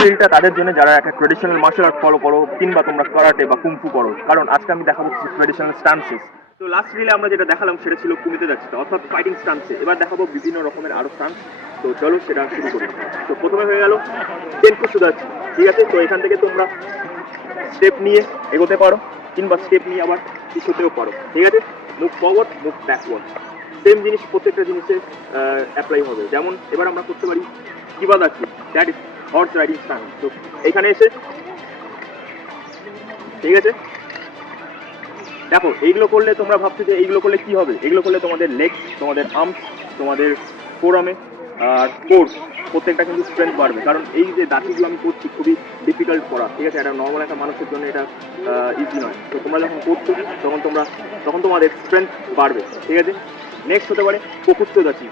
ড্রিলটা তাদের জন্য যারা একটা ট্রেডিশনাল মার্শাল আর্ট ফলো করো কিংবা তোমরা কারাটে বা কুংফু করো, কারণ আজকে আমি দেখাবো কিছু ট্রেডিশনাল স্টান্সেস। তো লাস্ট রিলে আমরা যেটা দেখালাম সেটা ছিল কুমিতে যাচ্ছে অর্থাৎ ফাইটিং স্টান্সে। এবার দেখাবো বিভিন্ন রকমের আরো স্টান্স। তো চলো সেটা শুরু করি। তো প্রথমে হয়ে গেল টেনকু সুদাচি, ঠিক আছে? তো এখান থেকে তোমরা স্টেপ নিয়ে এগোতে পারো কিংবা স্টেপ নিয়ে আবার পিছোতেও পারো, ঠিক আছে? Move forward, move backward, same জিনিস প্রত্যেকটা জিনিসে অ্যাপ্লাই হবে। যেমন এবার আমরা করতে পারি kiba dachi, that is horse riding stance. তো এখানে এসে, ঠিক আছে, দেখো এইগুলো করলে তোমরা ভাবছো যে এইগুলো করলে কি হবে। এগুলো করলে তোমাদের লেগস, তোমাদের আর্মস, তোমাদের ফোরামে আর কোর প্রত্যেকটা কিন্তু স্ট্রেংথ বাড়বে। কারণ এই যে দাঁতিগুলো আমি করছি খুবই ডিফিকাল্ট করা, ঠিক আছে? এটা নর্মাল একটা মানুষের জন্য এটা ইজি নয়। তো তোমরা যখন করছো তখন তোমাদের স্ট্রেংথ বাড়বে, ঠিক আছে? নেক্সট হতে পারে কোকুত্তো দাচি।